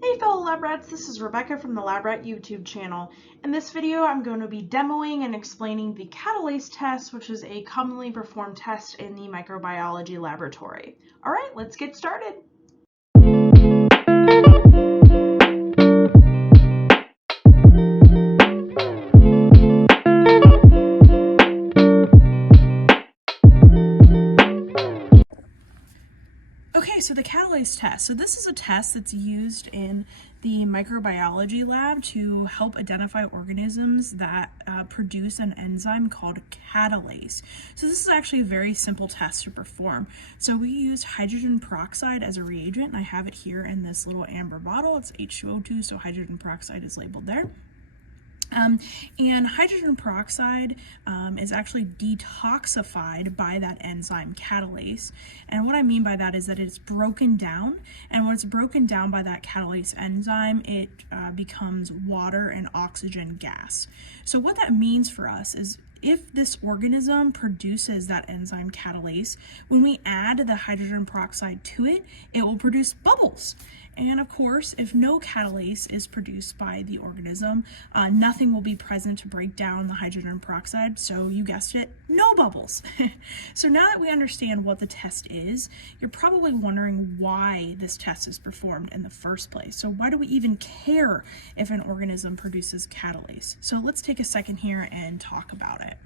Hey fellow lab rats, this is Rebecca from the Lab Rat YouTube channel. In this video, I'm going to be demoing and explaining the Catalase test, which is a commonly performed test in the microbiology laboratory. All right, let's get started. Okay, so the Catalase test. So this is a test that's used in the microbiology lab to help identify organisms that produce an enzyme called catalase. So this is actually a very simple test to perform. So we used hydrogen peroxide as a reagent, and I have it here in this little amber bottle. It's H2O2, so hydrogen peroxide is labeled there. And hydrogen peroxide is actually detoxified by that enzyme catalase. And what I mean by that is that it's broken down, and when it's broken down by that catalase enzyme, it becomes water and oxygen gas. So what that means for us is if this organism produces that enzyme catalase, when we add the hydrogen peroxide to it, it will produce bubbles. And of course, if no catalase is produced by the organism, nothing will be present to break down the hydrogen peroxide. So you guessed it, no bubbles. So now that we understand what the test is, you're probably wondering why this test is performed in the first place. So why do we even care if an organism produces catalase? So let's take a second here and talk about it.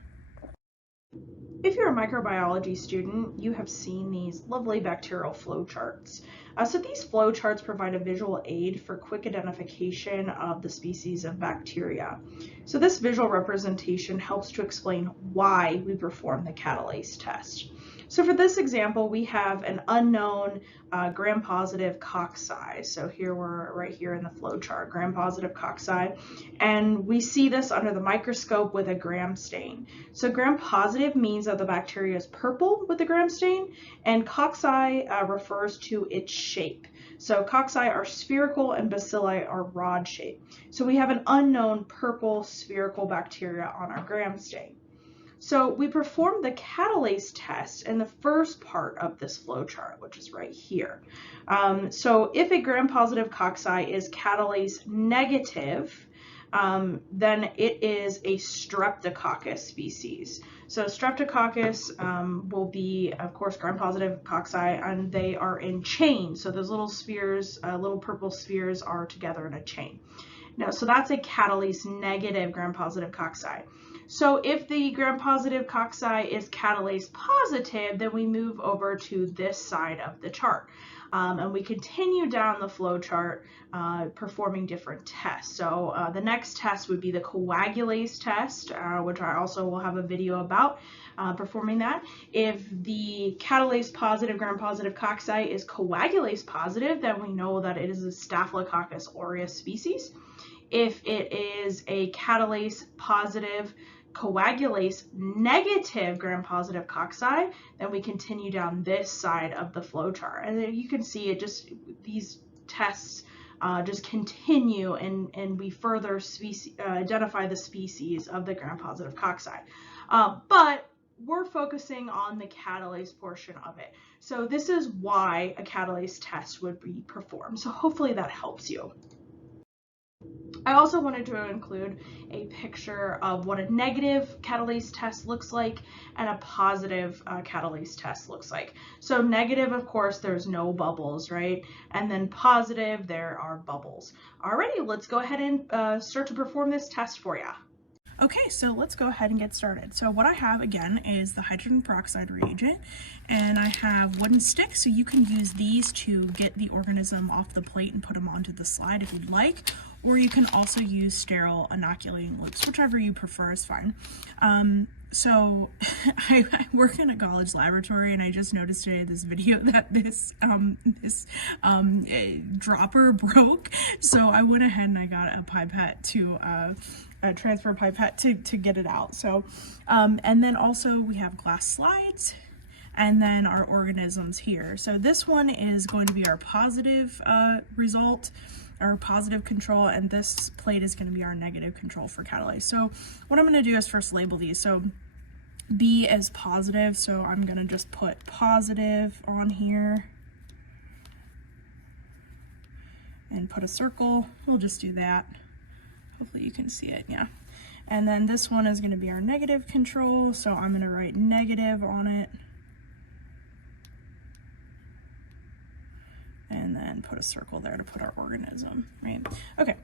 If you're a microbiology student, you have seen these lovely bacterial flowcharts. So these flowcharts provide a visual aid for quick identification of the species of bacteria. So this visual representation helps to explain why we perform the catalase test. So for this example, we have an unknown gram-positive cocci. So here we're right here in the flowchart, gram-positive cocci, and we see this under the microscope with a gram stain. So gram-positive means that the bacteria is purple with the gram stain, and cocci refers to its shape. So cocci are spherical and bacilli are rod shaped. So we have an unknown purple spherical bacteria on our gram stain. So we performed the catalase test in the first part of this flowchart, which is right here. So if a gram-positive cocci is catalase negative, then it is a streptococcus species. So streptococcus will be, of course, gram-positive cocci, and they are in chains. So those little spheres, little purple spheres are together in a chain. Now, so that's a catalase negative gram-positive cocci. So if the gram-positive cocci is catalase positive, then we move over to this side of the chart. And we continue down the flow chart performing different tests. So the next test would be the coagulase test, which I also will have a video about performing that. If the catalase positive gram-positive cocci is coagulase positive, then we know that it is a Staphylococcus aureus species. If it is a catalase positive coagulase negative gram-positive cocci, then we continue down this side of the flowchart. And then you can see it just, these tests just continue and we further identify the species of the gram-positive cocci. But we're focusing on the catalase portion of it. So this is why a catalase test would be performed. So hopefully that helps you. I also wanted to include a picture of what a negative catalase test looks like and a positive catalase test looks like. So negative, of course, there's no bubbles, right? And then positive, there are bubbles. Alrighty, let's go ahead and start to perform this test for you. Okay, so let's go ahead and get started. So what I have again is the hydrogen peroxide reagent, and I have wooden sticks, so you can use these to get the organism off the plate and put them onto the slide if you'd like, or you can also use sterile inoculating loops, whichever you prefer is fine. So I work in a college laboratory, and I just noticed today this video that this dropper broke. So I went ahead and I got a pipette to a transfer pipette to get it out. So and then also we have glass slides, and then our organisms here. So this one is going to be our positive result, our positive control, and this plate is going to be our negative control for catalase. So what I'm going to do is first label these. So B is positive, so I'm going to just put positive on here. and put a circle. We'll just do that. Hopefully you can see it, yeah. And then this one is going to be our negative control, so I'm going to write negative on it. And then put a circle there to put our organism, right? Okay,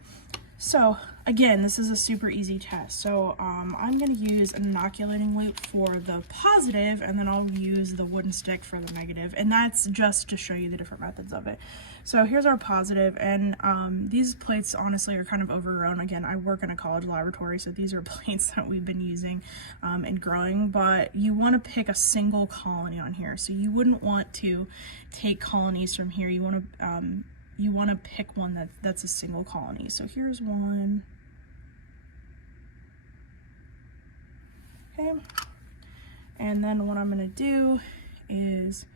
so again, this is a super easy test. So I'm going to use an inoculating loop for the positive, and then I'll use the wooden stick for the negative, and that's just to show you the different methods of it. So here's our positive, and these plates honestly are kind of overgrown. Again, I work in a college laboratory, so these are plates that we've been using and growing, but you want to pick a single colony on here. So you wouldn't want to take colonies from here. You want to pick one that's a single colony. So here's one. Okay. And then what I'm going to do is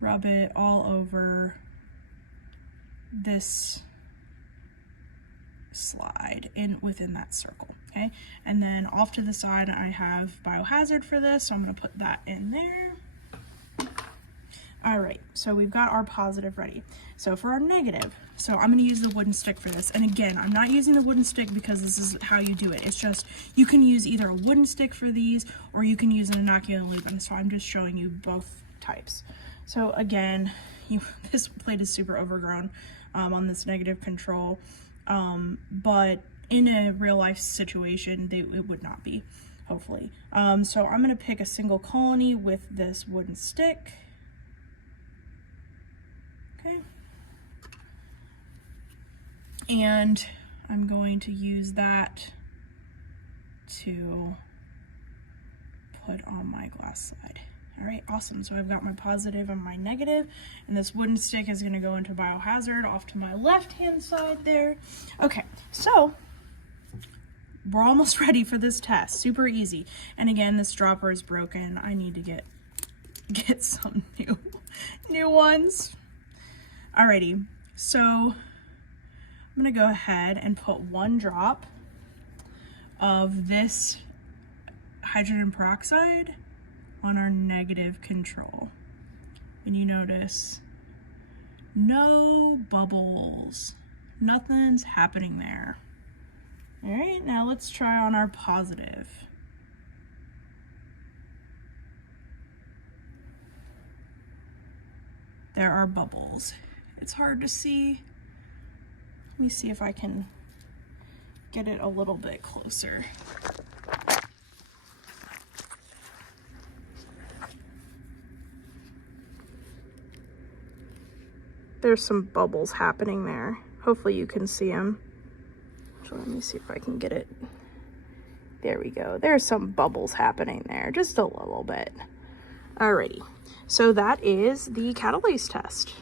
rub it all over this slide within that circle. Okay. And then off to the side, I have biohazard for this, so I'm going to put that in there. All right, so we've got our positive ready. So for our negative, so I'm gonna use the wooden stick for this. And again, I'm not using the wooden stick because this is how you do it. It's just, you can use either a wooden stick for these, or you can use an inoculating loop. And so I'm just showing you both types. So again, this plate is super overgrown on this negative control, but in a real life situation, it would not be, hopefully. So I'm gonna pick a single colony with this wooden stick. Okay, and I'm going to use that to put on my glass slide. All right, awesome. So I've got my positive and my negative, and this wooden stick is going to go into biohazard off to my left-hand side there. Okay, so we're almost ready for this test. Super easy. And again, this dropper is broken. I need to get some new ones. Alrighty, so I'm gonna go ahead and put 1 drop of this hydrogen peroxide on our negative control. And you notice no bubbles, nothing's happening there. All right, now let's try on our positive. There are bubbles. It's hard to see. Let me see if I can get it a little bit closer. There's some bubbles happening there. Hopefully you can see them. So let me see if I can get it. There we go. There's some bubbles happening there, just a little bit. Alrighty, so that is the Catalase test.